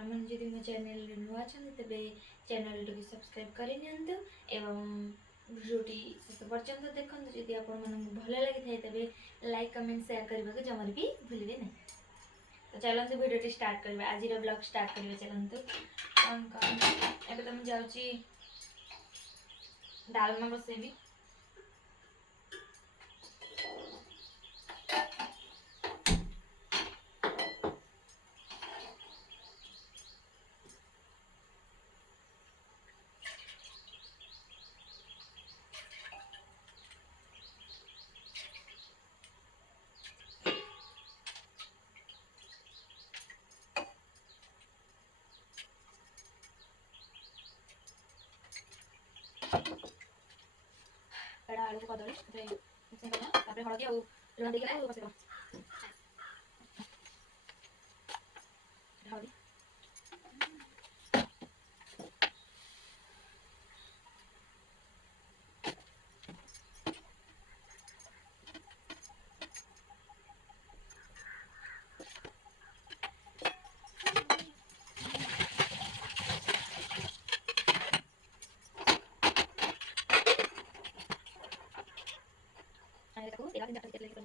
आपने जदि मो चैनल नुआ तेरे चैनल टी सब्सक्राइब करनी एवं भिडियोटी शेष पर्यंत देखते जदि आपण भल लगी तेज लाइक कमेंट शेयर करने को जमार भी भूलिए ना। तो चलते भिडियोटी स्टार्ट करवा आज ब्लॉग स्टार्ट करवा चलते कौन कौन एवं तो मुझे जाऊँगी डालमा बसेबी एड़ा आलू कदली हलदी और लुण देकर बसई हलदी तेल 3-4 लगे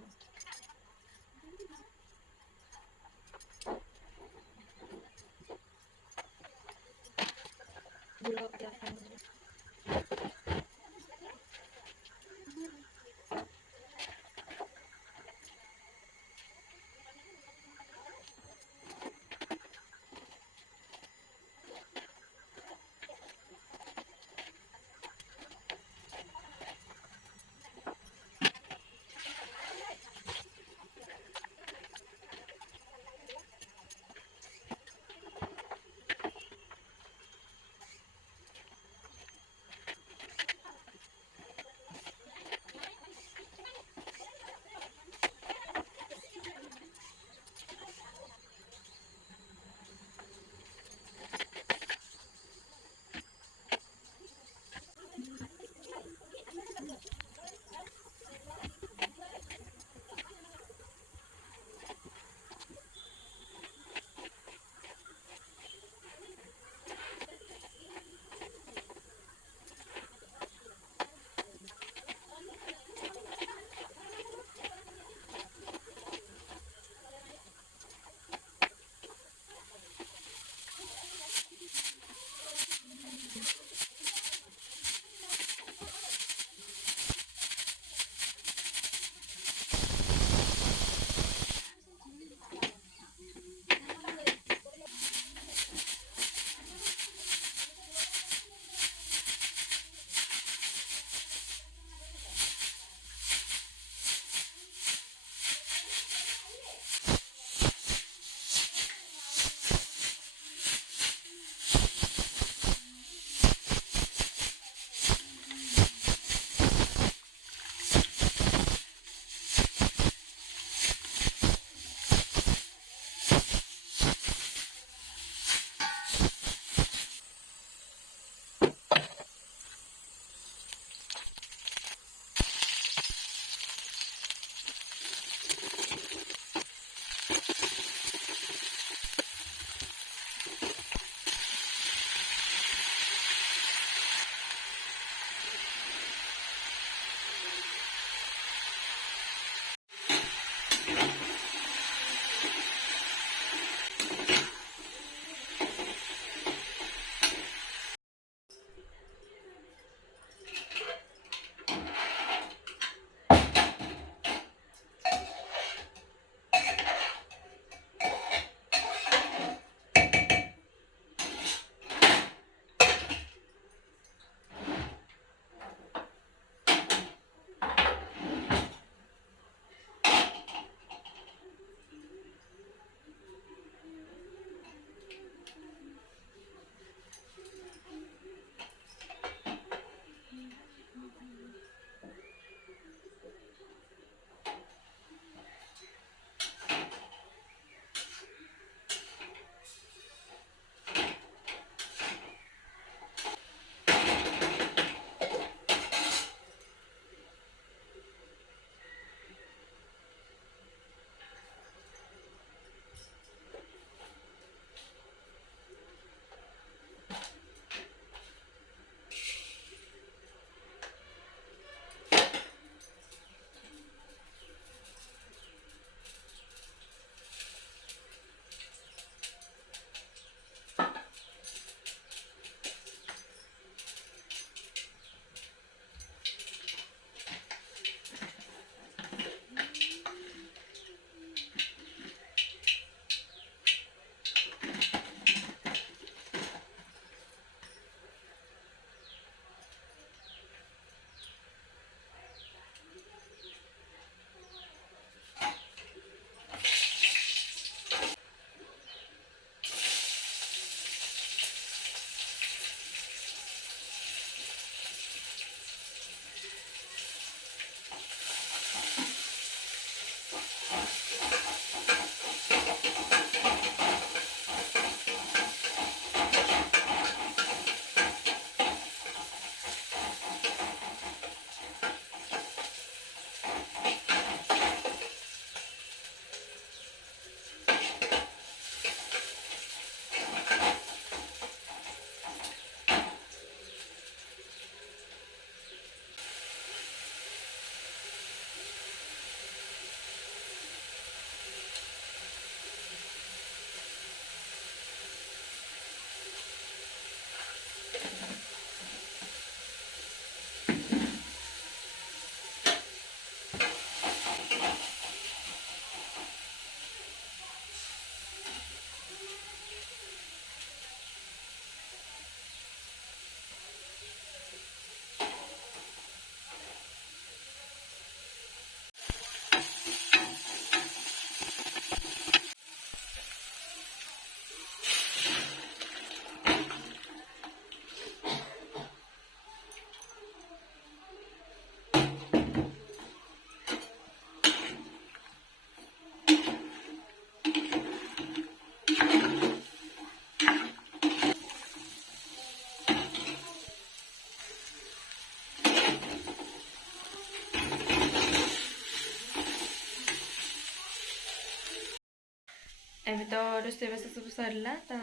ଏବେ ତ ରୋଷେଇବାସ ସବୁ ସରିଲା ତ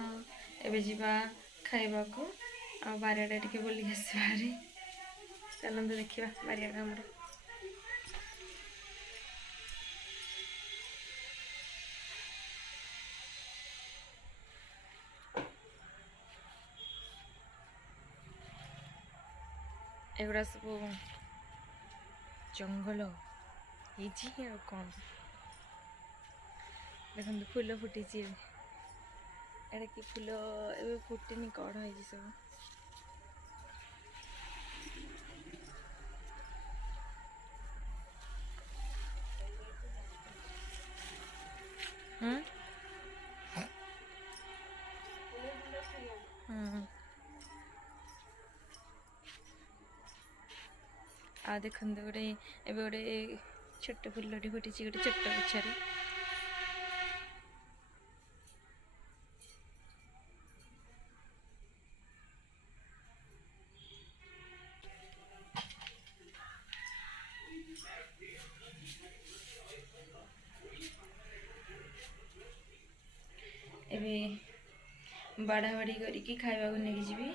ଏବେ ଯିବା ଖାଇବାକୁ ଆଉ ବାରିଆଡ଼େ ଟିକେ ବୁଲିକି ଆସିବା ଭାରି। ଚାଲନ୍ତୁ ଦେଖିବା ବାରିଆଡ଼େ ଆମର। एगुड़ा सब जंगल ହେଇଛି ଆଉ କ'ଣ ଦେଖନ୍ତୁ ଫୁଲ ଫୁଟିଛି ଏଇଟା କି ଫୁଲ ଏବେ ଫୁଟିନି କଢ଼ ହେଇଛି ସବୁ। आ देखते गोटे ए गोटे छोट फुलटी फुटी गोटे छोट गछरे एबे बाड़ा बाड़ी करके खाइबा को लेके जीवी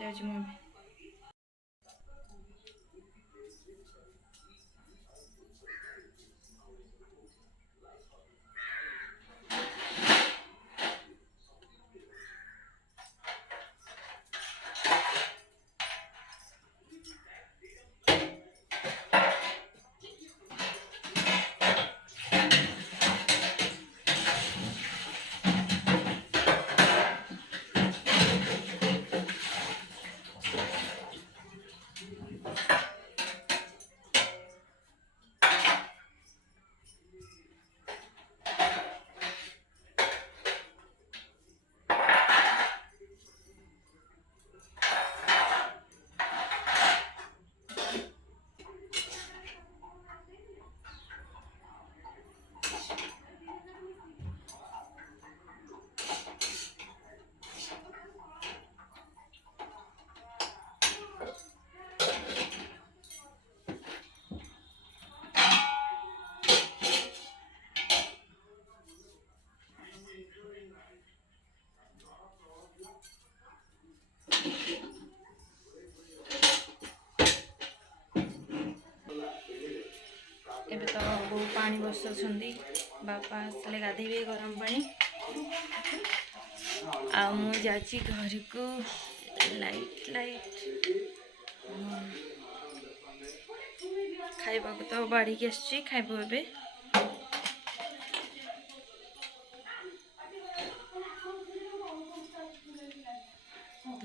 जाऊँ मु एबे तो बो पानी बसौछंदी बापा आसले गाधेबे गरम पानी आ मु जाची घर को लाइट लाइट खाइबा को तो बाड़ी के आछी खाइबो एबे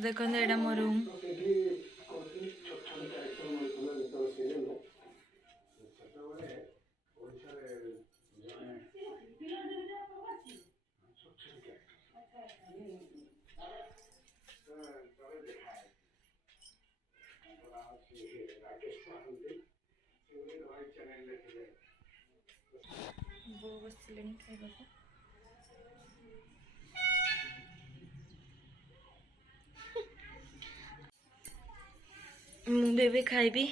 देखो एडा मो रूम वो बसले खाइबा को मुझे खाइबी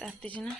ताती ना